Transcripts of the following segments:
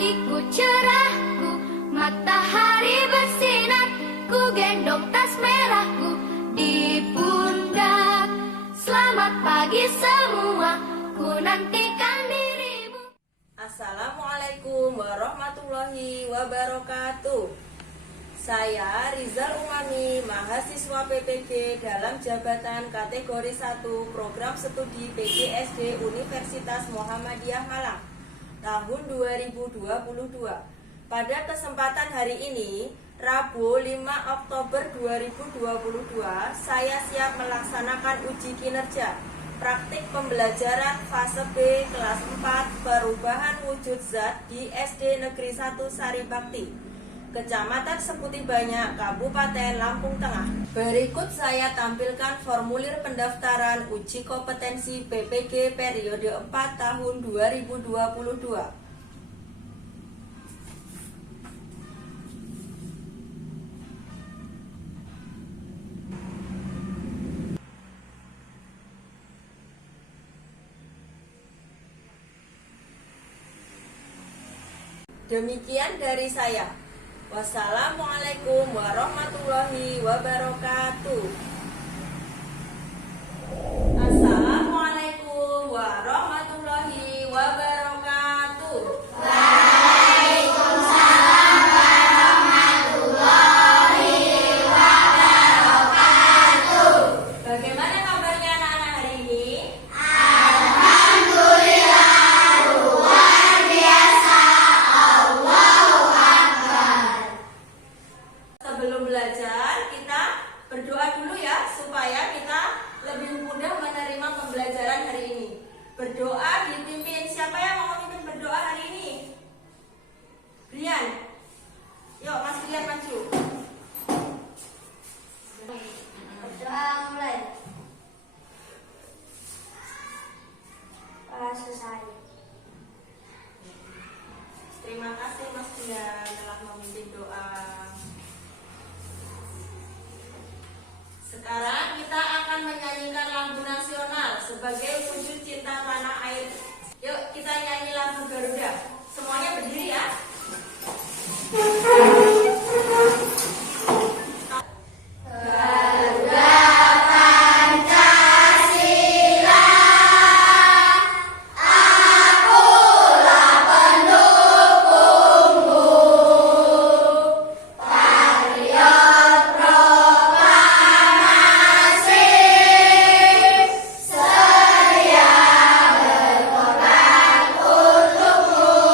pagiku cerahku, matahari bersinar, ku gendong tas merahku di pundak. Selamat pagi semua, ku nantikan dirimu. Assalamualaikum warahmatullahi wabarakatuh. Saya Rizal Umami, mahasiswa PPG dalam jabatan kategori 1 Program Studi PGSD Universitas Muhammadiyah Malang tahun 2022. Pada kesempatan hari ini, Rabu 5 Oktober 2022, saya siap melaksanakan uji kinerja praktik pembelajaran fase B kelas 4 perubahan wujud zat di SD Negeri 1 Saribakti, Kecamatan Seputi Banyak, Kabupaten Lampung Tengah. Berikut saya tampilkan formulir pendaftaran uji kompetensi PPG periode 4 tahun 2022. Demikian dari saya. Wassalamualaikum warahmatullahi wabarakatuh. Assalamualaikum warahmatullahi wabarakatuh. Waalaikumsalam warahmatullahi wabarakatuh. Bagaimana kabarnya anak-anak hari ini? Alhamdulillah, luar biasa. Allahu Akbar. Sebelum belajar, kita berdoa dulu ya, supaya kita lebih mudah menerima pembelajaran hari ini. Berdoa dipimpin. Siapa yang mau memimpin berdoa hari ini? Brian. Yuk, Mas Brian maju. Berdoa mulai. Selesai. Terima kasih Mas Brian telah memimpin doa. Sekarang kita akan menyanyikan lagu nasional sebagai wujud cinta tanah air. Yuk kita nyanyi lagu Garuda. Semuanya berdiri ya. Garuda Pancasila, akulah pendukungmu, patriot proklamasi, sedia berkorban untukmu.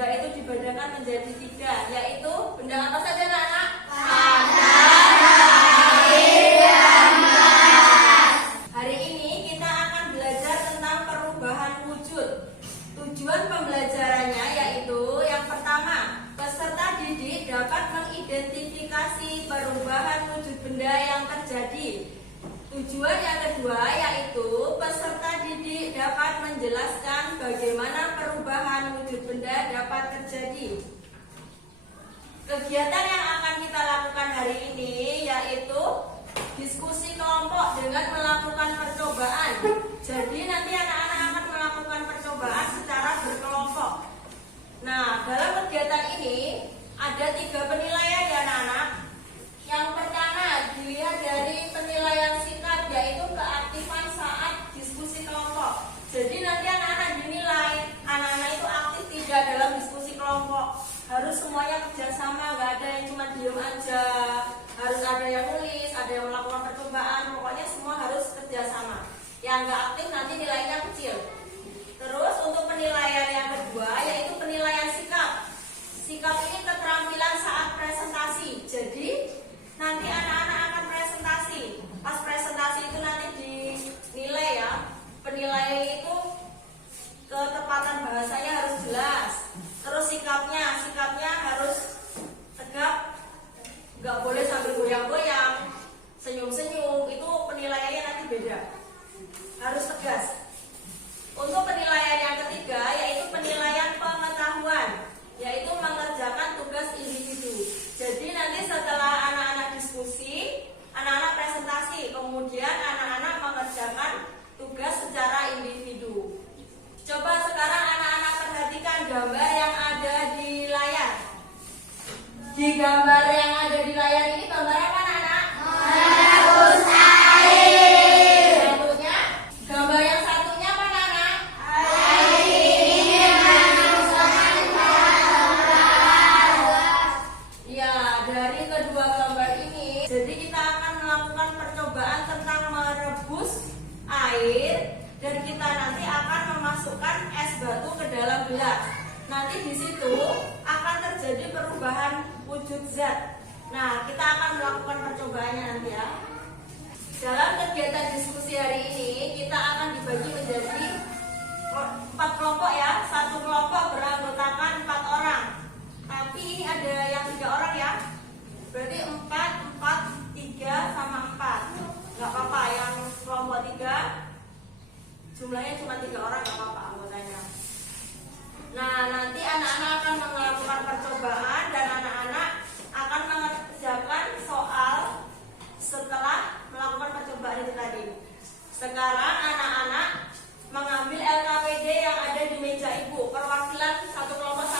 benda itu dibedakan menjadi 3, yaitu benda apa saja anak-anak? Hari ini kita akan belajar tentang perubahan wujud. Tujuan pembelajarannya yaitu yang pertama, peserta didik dapat mengidentifikasi perubahan wujud benda yang terjadi. Tujuan yang kedua yaitu peserta didik dapat menjelaskan bagaimana perubahan wujud benda dapat terjadi. Kegiatan yang akan kita lakukan hari ini yaitu diskusi kelompok dengan melakukan percobaan. Jadi nanti anak-anak akan melakukan percobaan secara berkelompok. Nah, dalam kegiatan ini ada 3 penilaian ya anak-anak. Yang pertama dilihat dari penilaian sikap, yaitu keaktifan saat diskusi kelompok. Jadi nanti anak-anak dinilai, anak-anak itu aktif tidak dalam diskusi kelompok. Harus semuanya kerjasama, nggak ada yang cuma diem aja. Harus ada yang nulis, ada yang melakukan percobaan. Pokoknya semua harus kerjasama. Yang nggak aktif nanti nilainya kecil. Terus untuk penilaian yang kedua yaitu penilaian sikap. Sikap ini keterampilan saat presentasi. Jadi nanti anak-anak akan presentasi. Pas presentasi itu nanti dinilai ya. Penilaian itu ketepatan bahasanya harus jelas. Terus sikapnya harus tegap, nggak boleh sambil goyang-goyang, senyum-senyum. Itu penilaiannya nanti beda. Harus tegas. Untuk penilaian yang ketiga yaitu penilaian pengetahuan, yaitu mengerjakan tugas individu. Jadi nanti setelah anak-anak diskusi, anak-anak presentasi, kemudian anak-anak mengerjakan tugas secara individu. Coba sekarang anak-anak perhatikan gambar yang ada di layar. Di gambar yang ada di layar ini gambar apa anak-anak? Merebus air. Satunya, gambar yang satunya apa anak-anak? Ya, dari kedua gambar ini, jadi kita akan melakukan percobaan tentang merebus air, dan kita nanti akan memasukkan es batu ke dalam gelas. Nanti di situ akan terjadi perubahan wujud zat. Nah, kita akan melakukan percobaannya nanti ya. Dalam kegiatan diskusi hari ini, kita akan dibagi menjadi 4 kelompok ya. Satu kelompok beranggotakan 4 orang. Tapi ini ada yang 3 orang ya. Berarti 4, 3 sama 4. Gak apa-apa, yang kelompok 3 jumlahnya cuma 3 orang, gak apa-apa anggotanya. Nah, nanti anak-anak akan melakukan percobaan dan anak-anak akan mengerjakan soal setelah melakukan percobaan itu tadi. Sekarang anak-anak mengambil LKPD yang ada di meja ibu. Perwakilan satu kelompok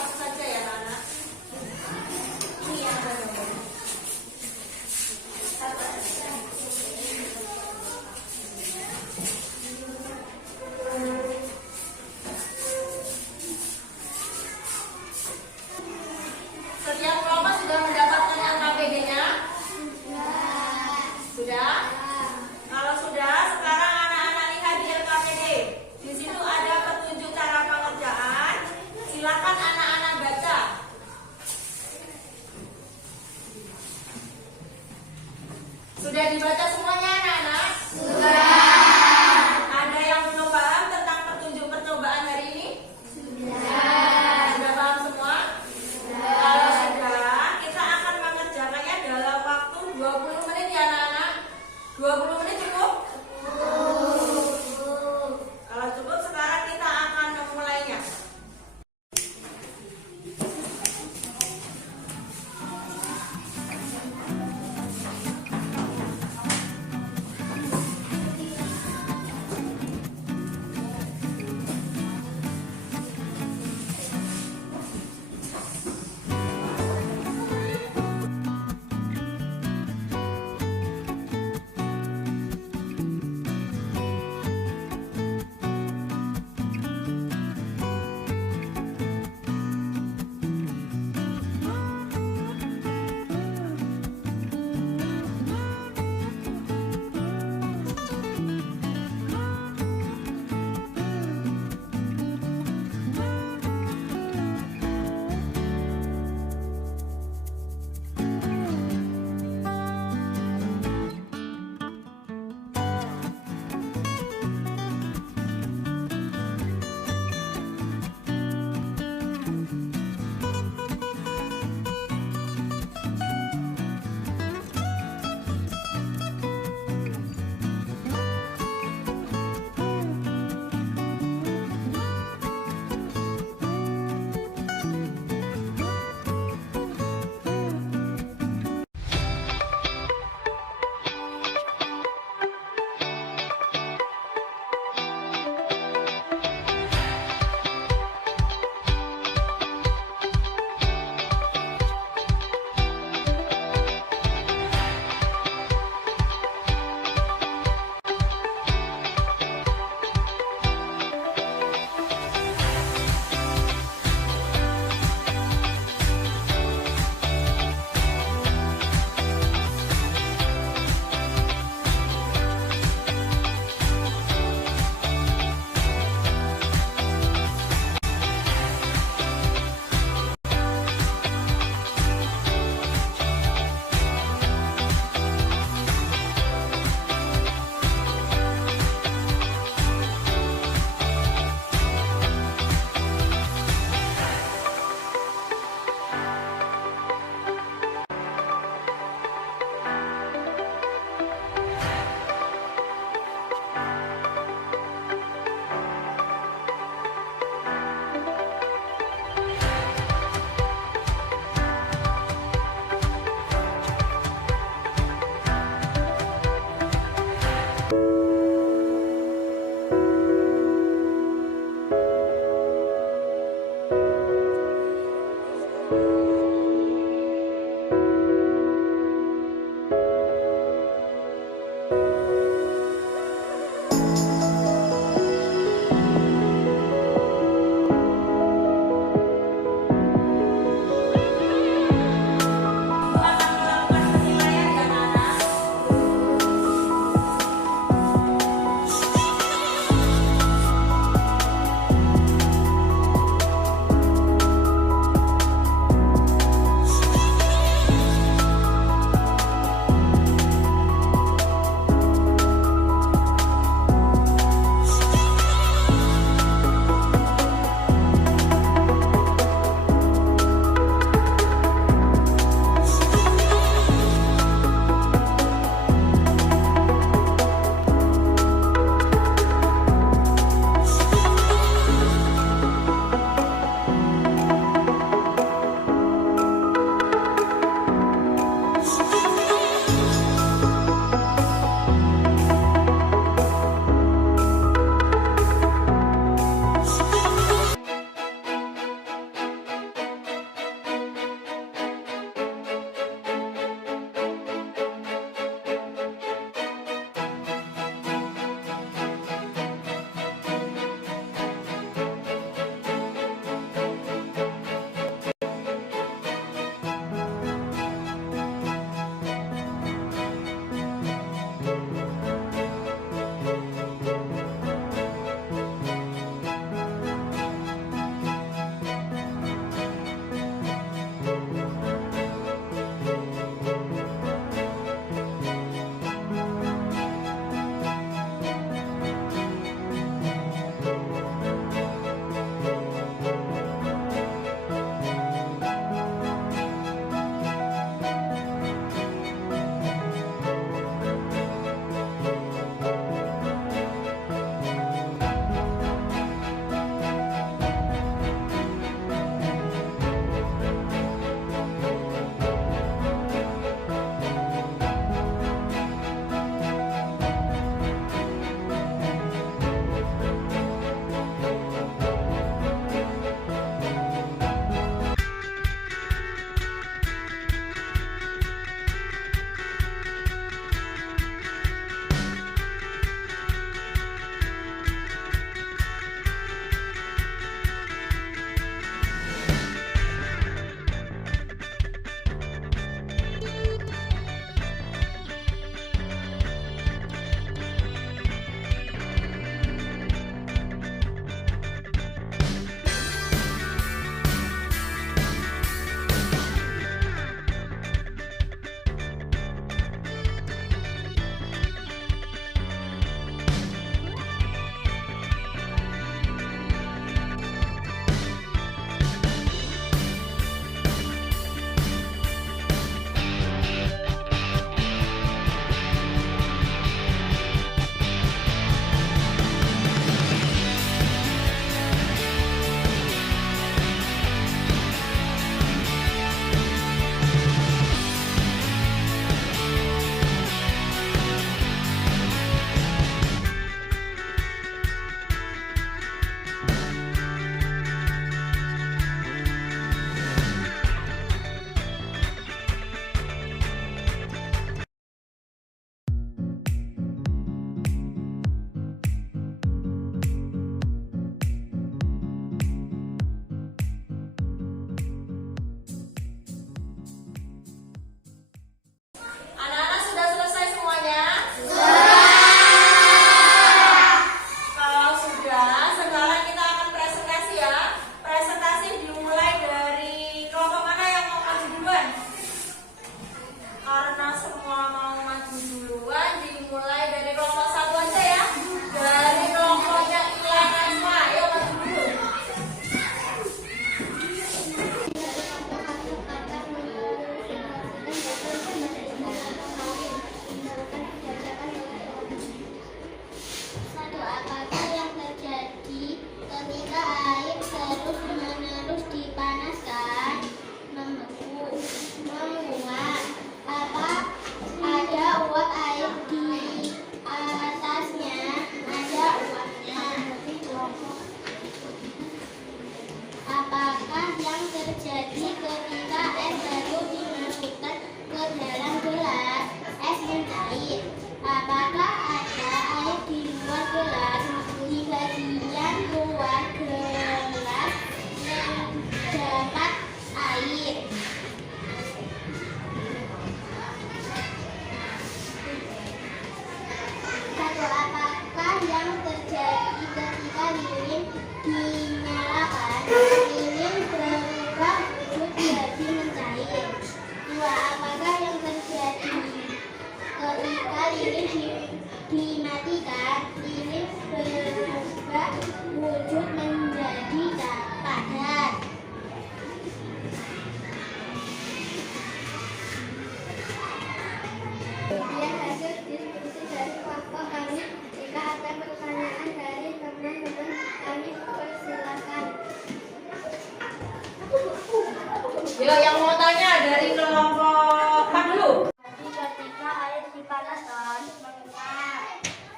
Yo, yang mau tanya dari kelompok Pak dulu. Jadi ketika air dipanaskan,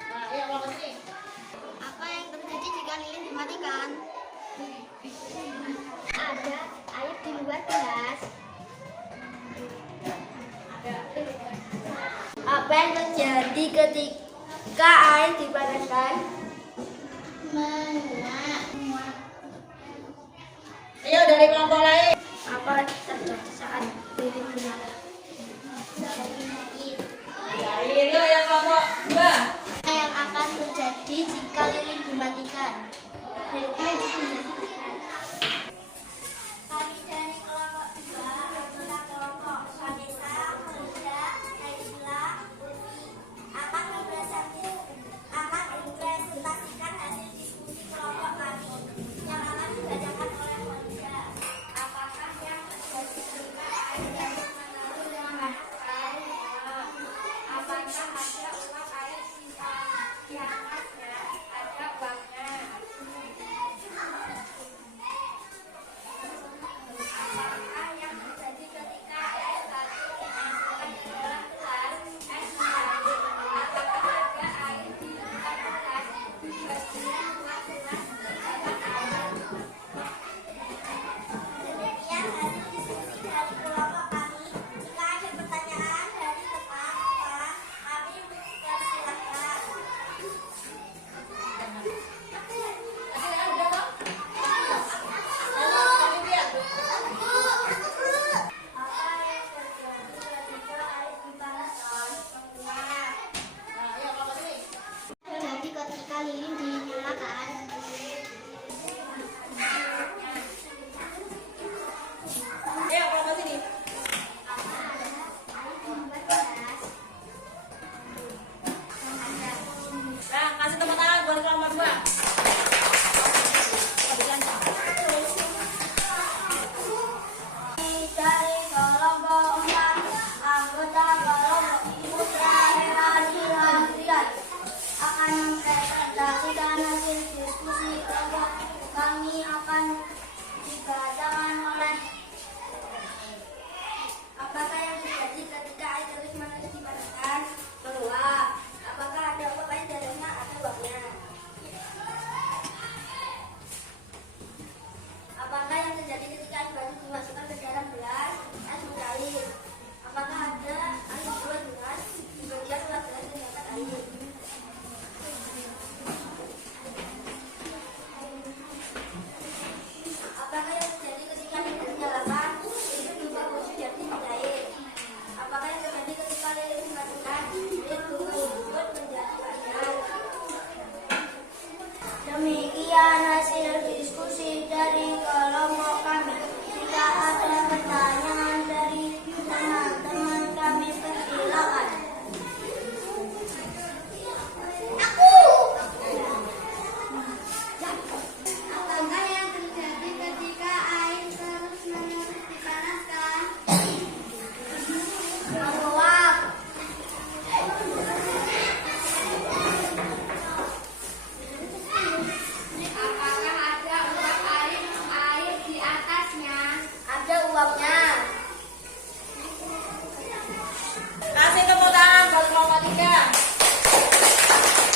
Nah, yang kelompok sini. apa yang terjadi jika lilin dimatikan? Ada air di luar gelas. Apa yang terjadi ketika air dipanaskan? Menguap. Ayo dari kelompok lain. Apa terjadi saat lilin menyala? Dari yang kelompok 2. Apa yang akan terjadi jika lilin dimatikan? Kami dari kelompok 2 adalah kelompok Vanessa, Maria, Naila, akan mempresentasikan hasil diskusi kelompok kami yang akan dibacakan oleh Maria. Apakah yang terjadi ketika air dari mengalir dengan apakah ada uap air di atasnya? Ada uapnya. Apakah yang terjadi ketika air batu dimasukkan ke dalam gelas es mengalir? Apakah ada air di dalam gelas? Bersihin gelas dengan air. Demikian hasil diskusi dari kelompok kami. Jika ada pertanyaan dari teman-teman, kami persilahkan. Apa yang terjadi ketika air dipanaskan? Menguap. Jadi ketika lilin dinyalakan. Ayo kelompok sini. Nah, kasih tepuk tangan buat kelompok 2. Dari kelompok 4, anggota kelompok Putra Herani Lampian akan mempresentasikan hasil diskusi kelompok kami akan dibacakan oleh. Apakah yang terjadi ketika air terus menerus dipanaskan? Menguap. Apakah ada uap air di dalamnya? Ada uapnya. Apakah yang terjadi ketika air batu dimasukkan ke dalam gelas es mengalir? Apakah ada air di luar gelas? Di bagian luar gelas terdapat air. Apakah yang terjadi ketika lilin dinyalakan? Itu berubah wujud jadi menjadi. Apakah yang terjadi ketika lilin dimatikan? Lilin berubah wujud menjadi air. Demikian hasil diskusi dari kelompok kami. Jika ada pertanyaan dari teman-teman kami persilakan. Apakah yang terjadi ketika air terus-menerus dipanaskan? Menguap. Apakah ada uap air di atasnya? Ada uapnya. Kasih tepuk tangan buat kelompok 3.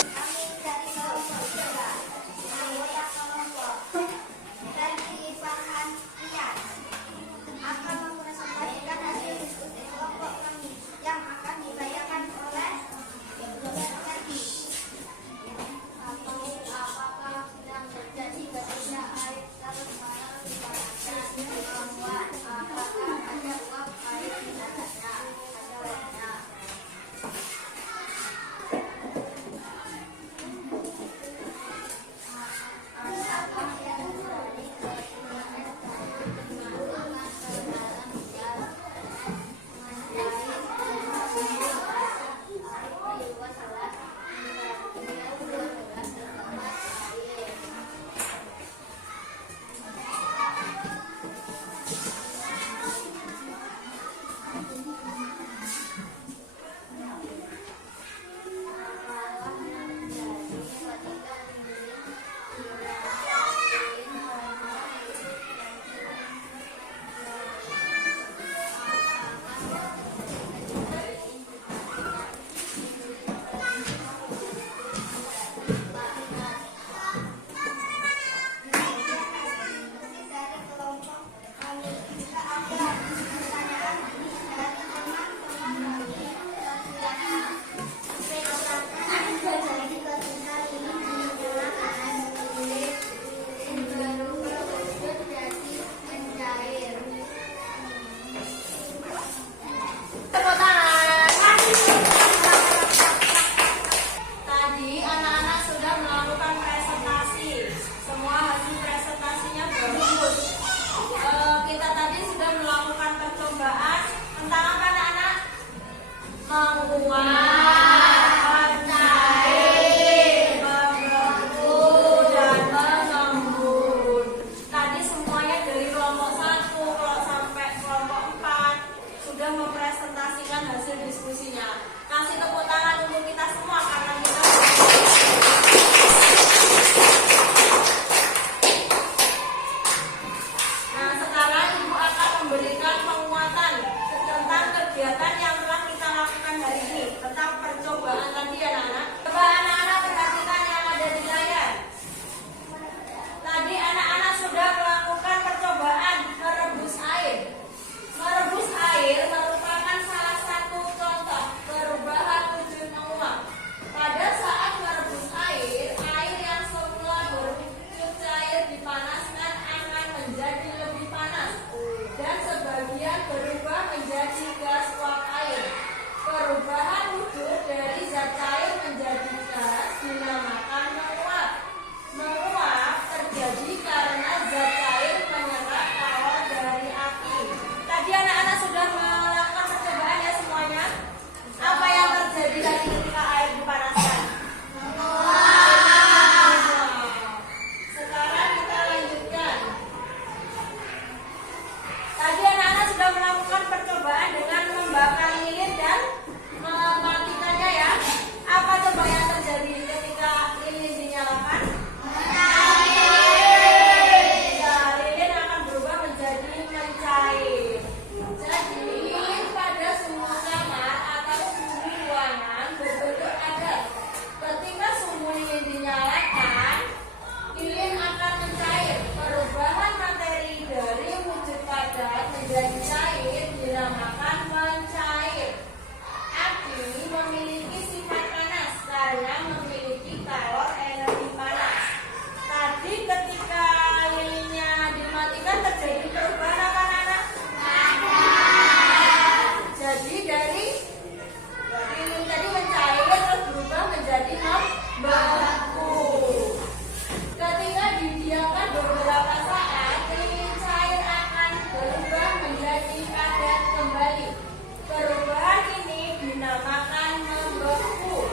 Kami dari kelompok 3, anggota kelompok dari Farhan Ian akan mempresentasikan hasil diskusi kelompok kami yang akan dibacakan oleh Ferdi. Apakah yang terjadi ketika air terus menerus dipanaskan? Menguap. Apakah padat kembali. Perubahan ini dinamakan membeku.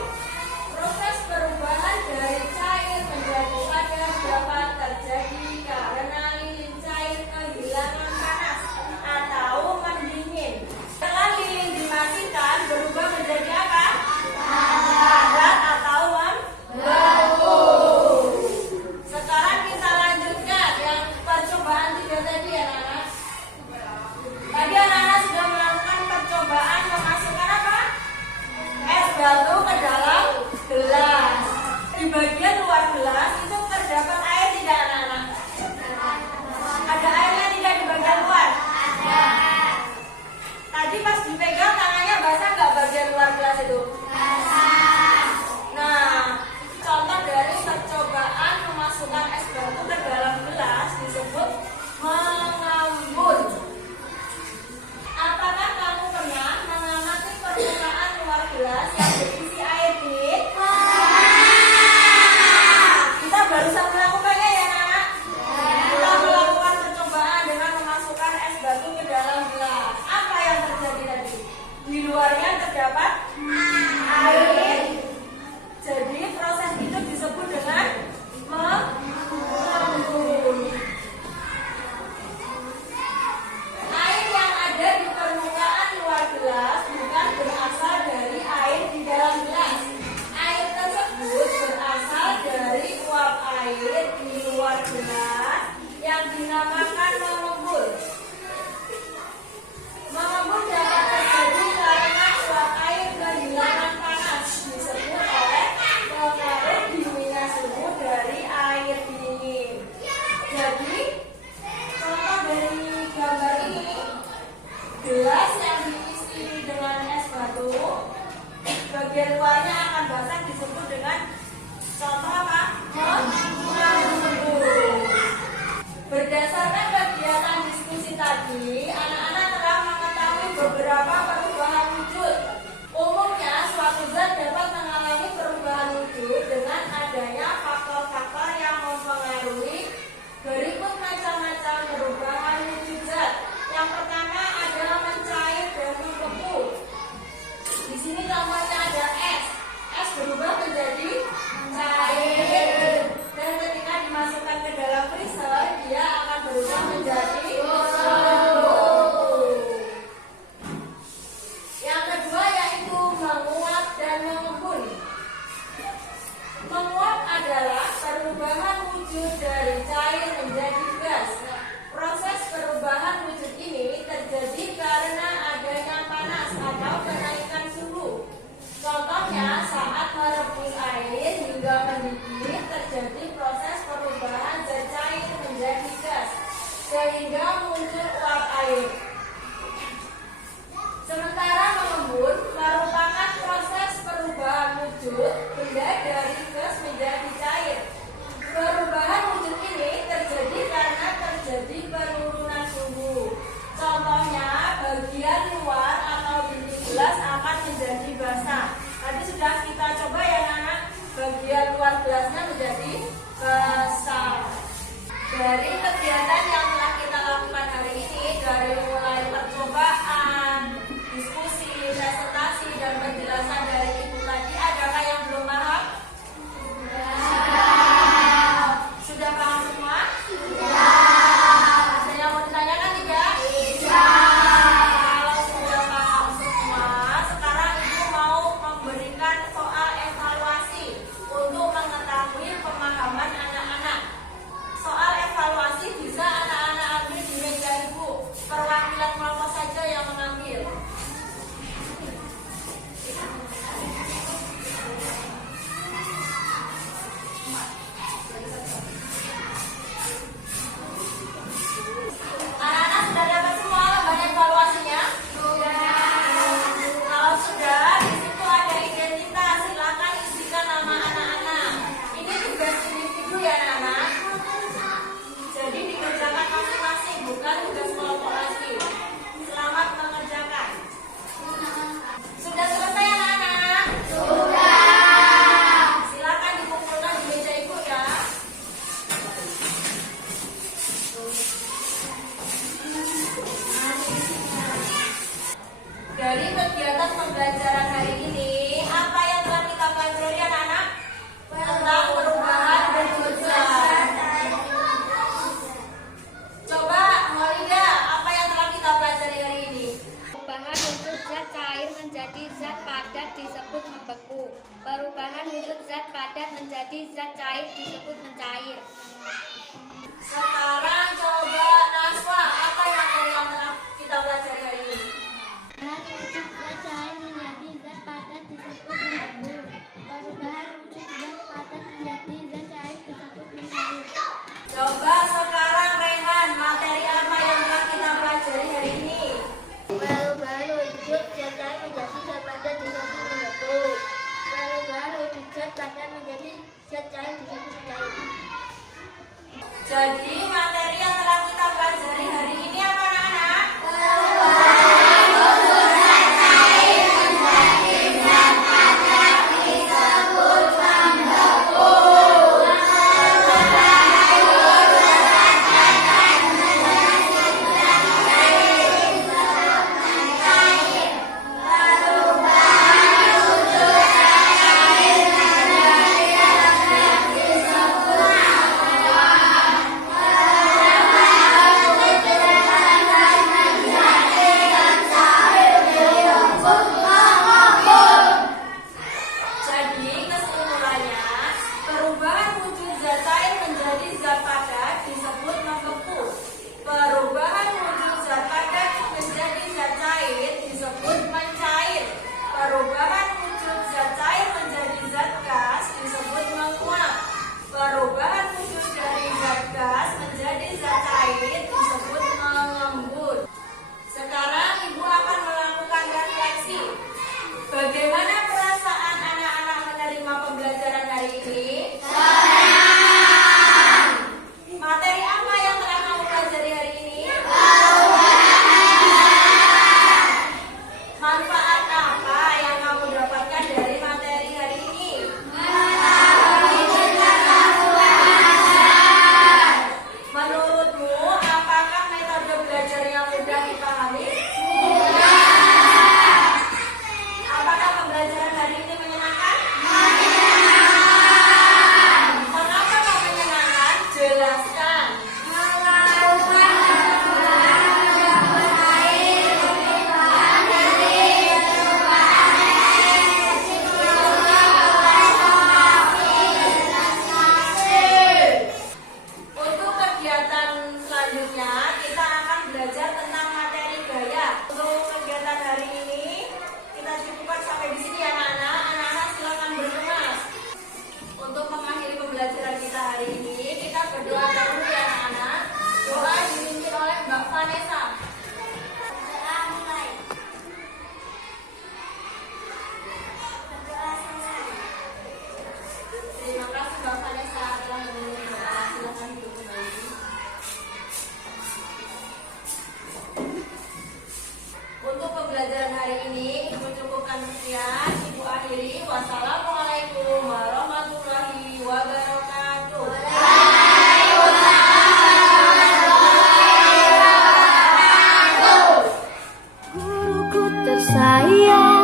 Proses perubahan dari cair menjadi padat dapat terjadi karena lilin cair kehilangan panas atau mendingin. Setelah lilin dimatikan, berubah menjadi apa? Padat atau membeku. Sekarang kita lanjutkan yang percobaan 3 tadi ya anak-anak. Tadi anak-anak sudah melakukan percobaan memasukkan apa? Es batu ke dalam gelas. Di bagian luar gelas itu terdapat air tidak anak-anak? Ada airnya tidak di bagian luar? Ada. Tadi pas dipegang tangannya basah nggak bagian luar gelas itu? Basah. Nah, contoh dari percobaan memasukkan es batu ke dalam gelas disebut mengambun. Apakah kamu pernah mengamati permukaan luar gelas yang berisi air dingin? Kita barusan melakukannya ya anak? Kita melakukan percobaan dengan memasukkan es batu ke dalam gelas. Apa yang terjadi tadi? Di luarnya terdapat air. Jadi proses itu disebut dengan mengambun. Air yang ada di permukaan luar gelas bukan berasal dari air di dalam gelas. Air tersebut berasal dari uap air di luar gelas yang dinamakan mengembun. Mengembun dapat terjadi karena uap air kehilangan panas, disebut oleh pengaruh dinginnya suhu dari air dingin. Jadi contoh dari gambar ini, gelas yang diisi dengan es batu, bagian luarnya akan basah disebut dengan contoh apa? Mengembun. Berdasarkan kegiatan diskusi tadi, anak-anak telah mengetahui beberapa perubahan wujud. Umumnya, suatu zat dapat mengalami perubahan wujud dengan adanya faktor-faktor yang mempengaruhi. Berikut macam-macam perubahan wujud zat. Yang pertama adalah mencair dan membeku. Di sini contohnya ada es. Es berubah menjadi cair. Dan ketika dimasukkan ke dalam freezer, dia akan berubah menjadi membeku. Yang kedua yaitu menguap dan mengembun. Menguap adalah perubahan wujud dari cair menjadi gas. Proses disebut membeku. Perubahan wujud zat padat menjadi zat cair disebut mencair. Sekarang coba Naswa, apa materi yang telah kita pelajari hari ini? Wujud zat cair menjadi zat padat disebut membeku. Perubahan wujud zat padat menjadi zat cair disebut mencair. Coba sekarang Rehan, materi apa yang telah kita pelajari hari ini? Perubahan wujud zat cair menjadi zat padat disebut membeku. Perubahan wujud zat padat menjadi zat cair disebut mencair. Jadi materi yang telah kita pelajari hari ini apa anak-anak? Jadi kesimpulannya, perubahan wujud zat cair menjadi zat padat disebut membeku. Perubahan wujud zat padat menjadi zat cair disebut mencair. Perubahan wujud zat cair menjadi zat gas disebut menguap. Perubahan wujud dari zat gas menjadi zat cair disebut mengembun. Sekarang Ibu akan melakukan refleksi. Bagaimana perasaan anak-anak menerima pembelajaran hari ini? Senang. Materi apa yang telah kamu pelajari hari ini? Manfaat apa yang kamu dapatkan dari materi hari ini? Menurutmu, apakah metode belajar yang mudah dipahami? Apakah pembelajaran hari ini menyenangkan? Mengapa kok menyenangkan? Jelaskan. Untuk kegiatan selanjutnya, kita akan belajar tentang materi gaya. Untuk kegiatan hari ini, kita cukupkan sampai di sini ya anak-anak. Anak-anak silakan berkemas. Untuk mengakhiri pembelajaran kita hari ini, kita berdoa dahulu ya anak-anak. Doa dipimpin oleh Mbak Vanessa. Doa mulai. Terima kasih Mbak Vanessa telah mengirim doa. Silakan duduk kembali. Untuk pembelajaran hari ini, Ibu cukupkan sekian. Ibu akhiri. Wassalamualaikum warahmatullahi wabarakatuh. Guruku tersayang.